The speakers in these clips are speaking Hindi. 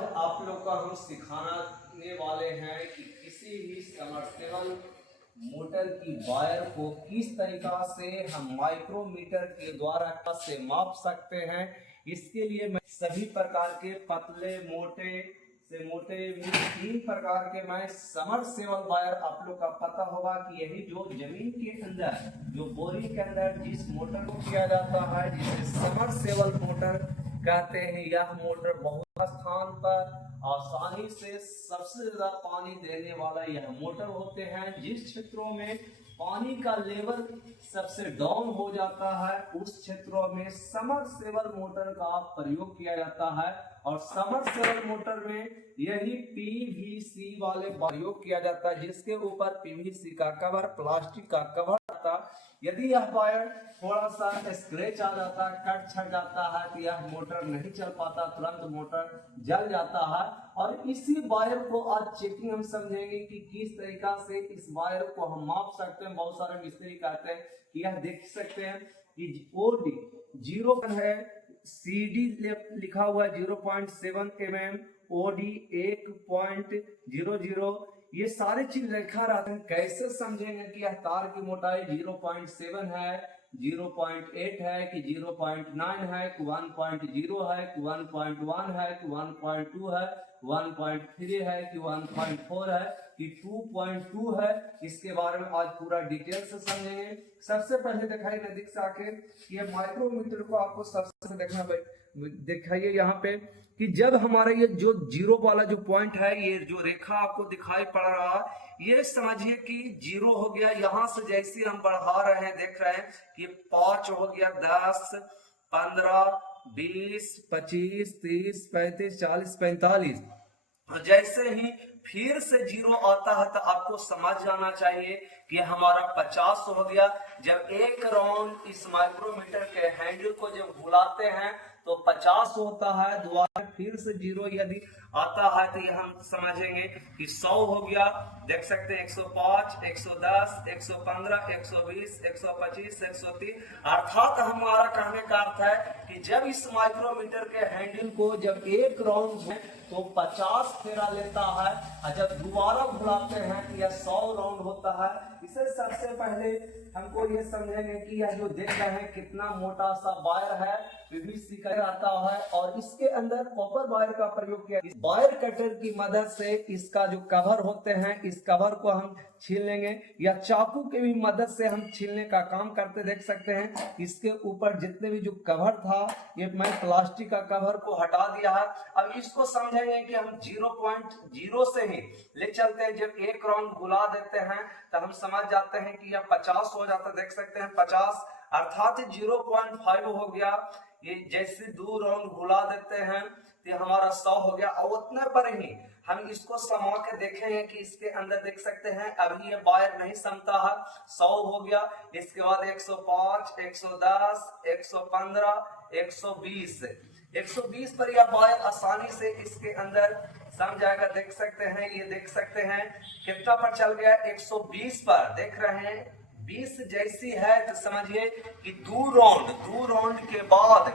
आज आप लोग को हम सिखाने वाले हैं कि किसी भी समर्सेबल मोटर की वायर को किस तरीका से हम माइक्रोमीटर के द्वारा से माप सकते हैं। इसके लिए मैं सभी प्रकार के पतले मोटे से मोटे तीन प्रकार के मैं समर्सेबल वायर, आप लोग का पता होगा कि यही जो जमीन के अंदर जो बोरिंग के अंदर जिस मोटर को किया जाता है जिसे समर्सेबल मोटर कहते हैं, यह मोटर बहुत स्थान पर आसानी से सबसे ज्यादा पानी देने वाला यह मोटर होते हैं। जिस क्षेत्रों में पानी का लेवल सबसे डाउन हो जाता है उस क्षेत्रों में समरसेबल मोटर का प्रयोग किया जाता है और समरसेबल मोटर में यही पीवीसी वाले प्रयोग किया जाता है, जिसके ऊपर पीवीसी का कवर, प्लास्टिक का कवर आता। यदि यह वायर थोड़ा सा स्क्रैच आ जाता है, कट छट जाता है तो यह मोटर नहीं चल पाता, तुरंत मोटर जल जाता है। और इसी वायर को आज चेकिंग हम समझेंगे कि किस तरीका से इस वायर को हम माप सकते हैं। बहुत सारे मिस्त्री कहते हैं कि यह देख सकते हैं कि ओडी 0 है, CD लिखा हुआ है 0.7 mm, ओडी 1.00, ये सारे चीज लिखा रहता है। कैसे समझेंगे कि यह तार की मोटाई 0.7 है, 0.8 है कि 0.9 है कि 1.0 है कि 1.1 है कि 1.2 है, 1.3 है कि 1.4 है कि 2.2 है। इसके बारे में आज पूरा डिटेल से समझेंगे। सबसे पहले दिखाई नजदीक से आके ये माइक्रोमीटर को आपको सबसे देखना दिखाइए यहाँ पे कि जब हमारा ये जो जीरो वाला जो पॉइंट है, ये जो रेखा आपको दिखाई पड़ रहा है, ये समझिए कि 0 हो गया। यहां से जैसे हम बढ़ा रहे हैं देख रहे हैं कि 5 हो गया, 10, 15, 20, 25, 30, 35, 40, 45। और जैसे ही फिर से 0 आता है तो आपको समझ जाना चाहिए कि हमारा 50 हो गया। जब एक राउंड इस माइक्रोमीटर के हैंडल को जब घुलाते हैं तो 50 होता है। दोबारा फिर से 0 यदि आता है तो ये हम समझेंगे कि 100 हो गया। देख सकते हैं 105, 110, 115, 120, 125, 130। अर्थात हमारा कहने का अर्थ है कि जब इस माइक्रोमीटर के हैंडल को जब एक राउंड में तो 50 फेरा लेता है और जब दोबारा घुलाते हैं तो यह 100 राउंड होता है। इसे सबसे पहले हमको ये समझेंगे कि यह जो देख रहे हैं कितना मोटा सा वायर है, पीवीसी का आता है और इसके अंदर कॉपर वायर का प्रयोग किया। इस वायर कटर की मदद से इसका जो कवर होते हैं, इस कवर को हम छील लेंगे या चाकू की भी मदद से हम छीलने का काम करते देख सकते हैं। इसके ऊपर जितने भी जो कवर था, ये मैं प्लास्टिक का कवर को हटा दिया है। अब इसको समझेंगे कि हम 0.0 से ही ले चलते हैं। जब एक राउंड घुला देते हैं तो हम समझ जाते हैं कि यह 50 हो जाता है। देख सकते हैं 50 अर्थात 0.5 हो गया। ये जैसे 2 राउंड घुला देते हैं तो हमारा 100 हो गया। और उतने पर ही हम इसको समा के देखेंगे कि इसके अंदर देख सकते हैं अभी ये वायर नहीं समता है। 100 हो गया। इसके बाद 105, 110, 115, 120, 120 पर यह वायर आसानी से इसके अंदर सम जाएगा। देख सकते हैं, ये देख सकते हैं कितना पर चल गया, 120 पर। देख रहे हैं 20 जैसी है तो समझिए कि 2 राउंड के बाद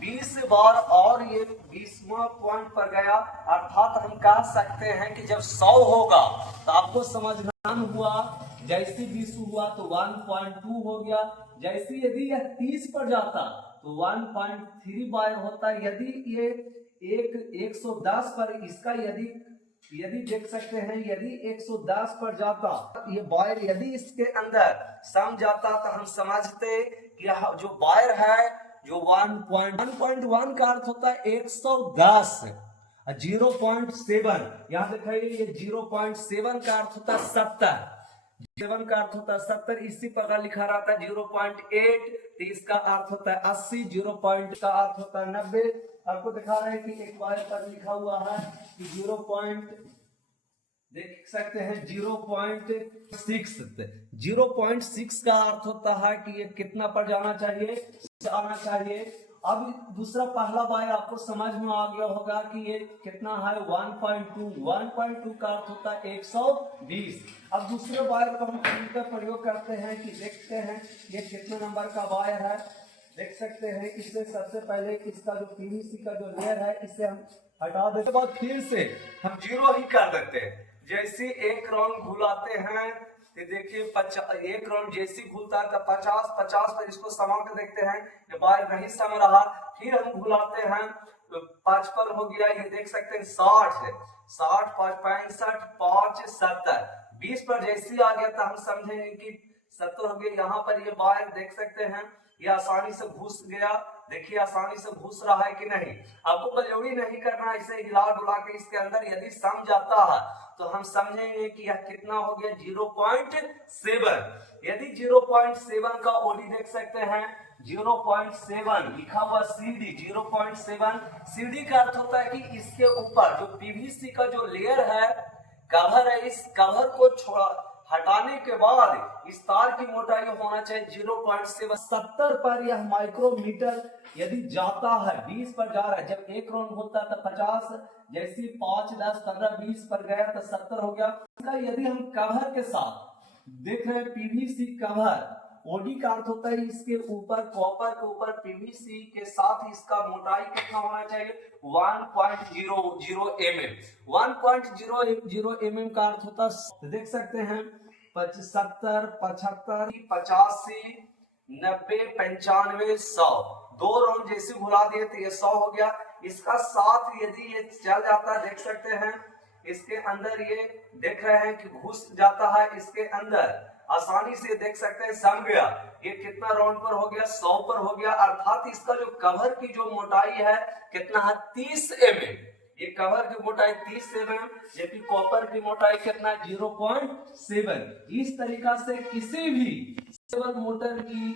20 बार और ये 20वां पॉइंट पर गया। अर्थात हम कह सकते हैं कि जब 100 होगा तो आपको समझना हुआ, जैसे 20 हुआ तो 1.2 हो गया। जैसे यदि यह 30 पर जाता तो 1.3 वायर होता। यदि ये 110 पर इसका यदि देख सकते हैं, यदि 110 पर जाता ये वायर, यदि इसके अंदर सम जाता तो हम समझते कि यह जो वायर है जो 1.1 का अर्थ होता है 110, 0.7 यहाँ दिखाइए, ये 0.7 का अर्थ होता है 70, 7 का अर्थ होता है 70। इसी प्रकार लिखा रहता है 0.8 तो इसका अर्थ होता है 80, 0 का अर्थ होता है 90। आपको दिखा रहे हैं कि एक वायर पर लिखा हुआ है कि 0. देख सकते हैं 0.6, 0.6 का अर्थ होता है कि ये कितना पर जाना चाहिए, आना चाहिए। अब दूसरा पहला वायर आपको समझ में आ गया होगा कि ये कितना है, 1.2 का अर्थ होता है 120। अब दूसरे वायर को हम प्रयोग करते हैं कि देखते हैं ये कितने नंबर का वायर है। देख सकते हैं इससे सबसे पहले इसका जो पीवीसी का जो लेयर है इसे हम हटा देते बाद फिर से हम जीरो ही कर देते हैं। जैसे एक राउंड घुलाते हैं तो देखिए एक राउंड जैसे घूमता है तो 50 पर इसको समा के देखते हैं, ये बार नहीं सम रहा, फिर हम घुलाते हैं तो 5 पर हो गया, ये देख सकते हैं 60 है, 60 5 65 5 70, 20 पर जैसे आ गया तो हम समझेंगे कि 70 हो गया। यहाँ पर ये बार देख सकते हैं ये आसानी से घुस गया, देखिए आसानी से घुस रहा है कि नहीं। आपको बलजोड़ी नहीं करना, इसे हिला डुला के इसके अंदर यदि सम जाता है तो हम समझेंगे कि यह कितना हो गया 0.7। यदि 0.7 का ओडी देख सकते हैं 0.7 लिखा हुआ CD 0.7, CD का अर्थ होता है कि इसके ऊपर जो पीवीसी का जो लेयर है कवर है, इस कवर को छोड़ा हटाने के बाद इस तार की मोटाई होना चाहिए 0.7। 70 पर यह माइक्रोमीटर यदि जाता है, 20 पर जा रहा है, जब एक राउंड होता है तो 50, जैसे 5 10 15 20 पर गया तो 70 हो गया। यदि हम कवर के साथ देख रहे हैं पीवीसी कवर, ओडी का अर्थ होता है इसके ऊपर कॉपर के ऊपर पीवीसी के साथ इसका मोटाई कितना होना चाहिए 1.00 mm। 1.00 mm का अर्थ होता है देख सकते हैं 70 75 85 90 95 100, 2 राउंड जैसे घुला दिए तो ये 100 हो गया। इसका साथ यदि ये चल जाता है देख सकते हैं इसके अंदर ये देख रहे हैं कि घुस जाता है इसके अंदर, आसानी से देख सकते हैं सम गया। ये कितना राउंड पर हो गया 100 पर हो गया, अर्थात इसका जो कवर की जो मोटाई है कितना है 30 mm। ये कवर की मोटाई 30 mm, जबकि कॉपर की मोटाई कितना 0.7। इस तरीका से किसी भी सेवन मोटर की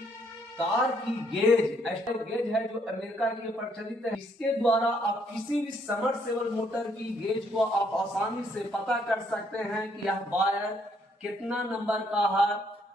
तार की गेज, एस्टर गेज है जो अमेरिका की प्रचलित है, इसके द्वारा आप किसी भी समरसेबल मोटर की गेज को आप आसानी से पता कर सकते हैं कि यह वायर कितना नंबर का है।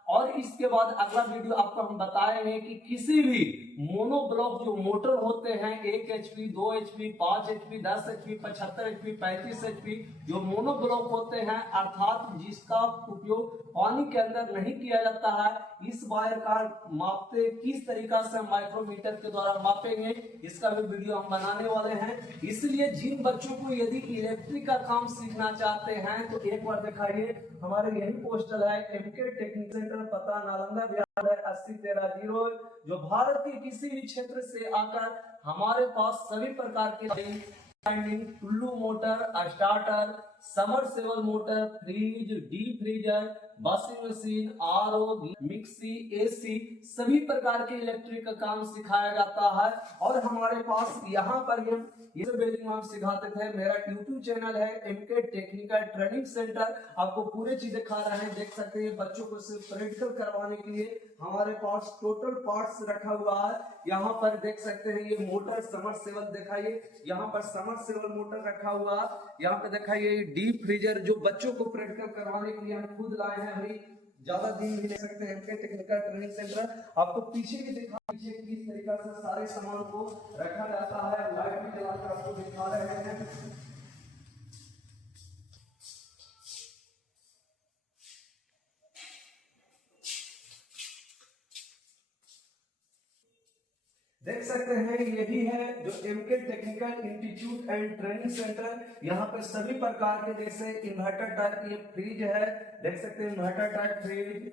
और इसके बाद अगला वीडियो आपको हम बताएंगे कि किसी भी मोनोब्लॉक जो मोटर होते हैं 1 HP 2 HP 5 HP 10 HP 75 HP 35 HP जो मोनोब्लॉक होते हैं, अर्थात जिसका उपयोग पानी के अंदर नहीं किया जाता है, इस वायर का मापते किस तरीका से माइक्रोमीटर के द्वारा मापेंगे इसका भी वीडियो हम बनाने वाले हैं। इसलिए जिन बच्चों को यदि इलेक्ट्रिक का काम सीखना चाहते हैं तो एक बार दिखाइए, हमारे यही पोस्टर है एमके टेक्निक सेंटर, पता नालंदा बिहार है 8013 जो भारत के किसी भी क्षेत्र से आकर हमारे पास सभी प्रकार के Tullu motor, starter, submersible motor, fridge, deep freezer, washing machine, RO, mixie, AC सभी प्रकार के इलेक्ट्रिक का काम सिखाया जाता है। और हमारे पास यहाँ पर ये बेरिंग हम सिखाते थे। मेरा यूट्यूब चैनल है एमके टेक्निकल ट्रेनिंग सेंटर, आपको पूरे चीज दिखा रहे हैं, देख सकते हैं। बच्चों को सिर्फ प्रैक्टिकल करवाने के लिए हमारे पास टोटल पार्ट्स रखा हुआ है। यहाँ पर देख सकते हैं ये मोटर समरसेबल दिखाइए, यहाँ पर समरसेबल मोटर रखा हुआ है, यहाँ पे दिखाइए डीप फ्रीजर जो बच्चों को प्रैक्टिकल करवाने के लिए हम खुद लाए हैं। अभी ज्यादा दिन भी ले सकते हैं एमके टेक्निकल ट्रेनिंग सेंटर। आपको पीछे की दिखा, पीछे किस तरीका से सारे सामान को रखा जाता है, लाइट भी जलाकर आपको दिखा रहे हैं। देख सकते हैं यही है जो MK technical institute and training centre. यहाँ पे सभी प्रकार के जैसे इन्वर्टर टाइप की फ्रिज है, देख सकते हैं inverter type fridge,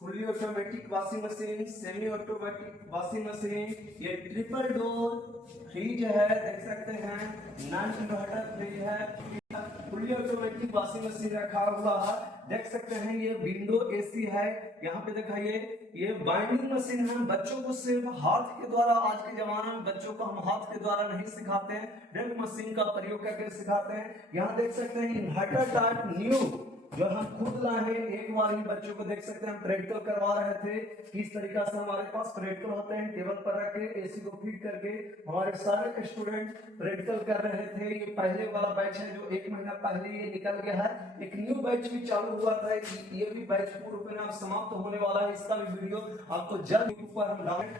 fully automatic washing machine, semi automatic washing machine, ये ट्रिपल डोर फ्रिज है, देख सकते हैं नॉन इन्वर्टर फ्रिज है, फुली ऑटोमेटिक वॉशिंग मशीन रखा हुआ है, देख सकते हैं ये विंडो एसी है। यहाँ पे दिखाइए ये बाइंडिंग मशीन है, बच्चों को सिर्फ हाथ के द्वारा, आज के जमाने में बच्चों को हम हाथ के द्वारा नहीं सिखाते हैं, ड्रिल मशीन का प्रयोग करके सिखाते हैं। यहाँ देख सकते हैं इन्वर्टर टाइप न्यू जो हम खुद लाए हैं, एक बार ही बच्चों को देख सकते हैं हम प्रैक्टिकल करवा रहे थे किस तरीका से हमारे पास प्रैक्टिकल होते हैं, टेबल पर रख के एसी को फिट करके हमारे सारे स्टूडेंट प्रैक्टिकल कर रहे थे। ये पहले वाला बैच है जो 1 महीना पहले ये निकल गया है, एक न्यू बैच भी चालू हुआ था, ये भी बैच पूर्ण रूप में समाप्त होने वाला है। इसका भी वीडियो आपको जल्द ऊपर हम डालेंगे।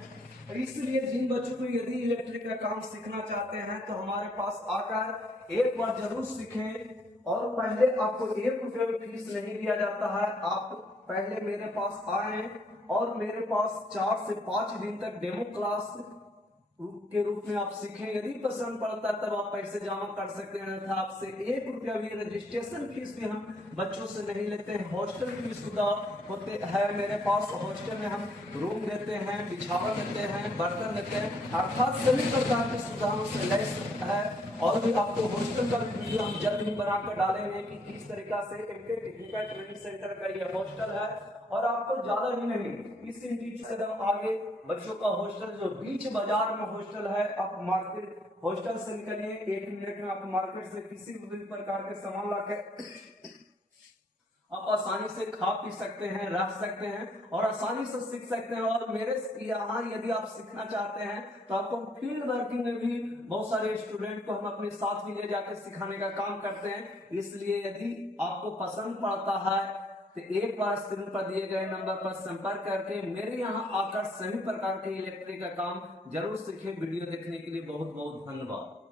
इसलिए जिन बच्चों को यदि इलेक्ट्रिक का काम सीखना चाहते हैं तो हमारे पास आकर एक बार जरूर सीखें। और पहले आपको 1 रुपया भी फीस नहीं दिया जाता है। आप पहले मेरे पास आए और मेरे पास 4 से 5 दिन तक डेमो क्लास के रूप में आप सीखें। यदि पसंद पड़ता है तब आप पैसे जमा कर सकते हैं, अन्यथा आपसे 1 रुपया भी रजिस्ट्रेशन फीस भी हम बच्चों से नहीं लेते हैं। हॉस्टल की सुविधा होते है मेरे पास। हॉस्टल में हम रूम देते हैं, बिछावा देते हैं, बर्तन देते हैं, अर्थात सभी प्रकार की सुविधाओं से लैस है। और भी आपको हॉस्टल का वीडियो हम जल्द ही बनाकर डालेंगे कि किस तरीका से टेक्निकल ट्रेनिंग सेंटर का ये हॉस्टल है। और आपको ज्यादा ही नहीं, इस कदम आगे बच्चों का हॉस्टल जो बीच बाजार में हॉस्टल है, आप मार्केट हॉस्टल से निकलिए 1 मिनट में आप मार्केट से किसी भी प्रकार के सामान लाकर आप आसानी से खा पी सकते हैं, रह सकते हैं और आसानी से सीख सकते हैं। और मेरे यहाँ यदि आप सीखना चाहते हैं तो आपको फील्ड वर्किंग में भी बहुत सारे स्टूडेंट को हम अपने साथ भी ले जाकर सिखाने का काम करते हैं। इसलिए यदि आपको पसंद पड़ता है तो एक बार स्क्रीन पर दिए गए नंबर पर संपर्क करके मेरे यहाँ आकर सभी प्रकार के इलेक्ट्रिक का काम जरूर सीखें। वीडियो देखने के लिए बहुत बहुत धन्यवाद।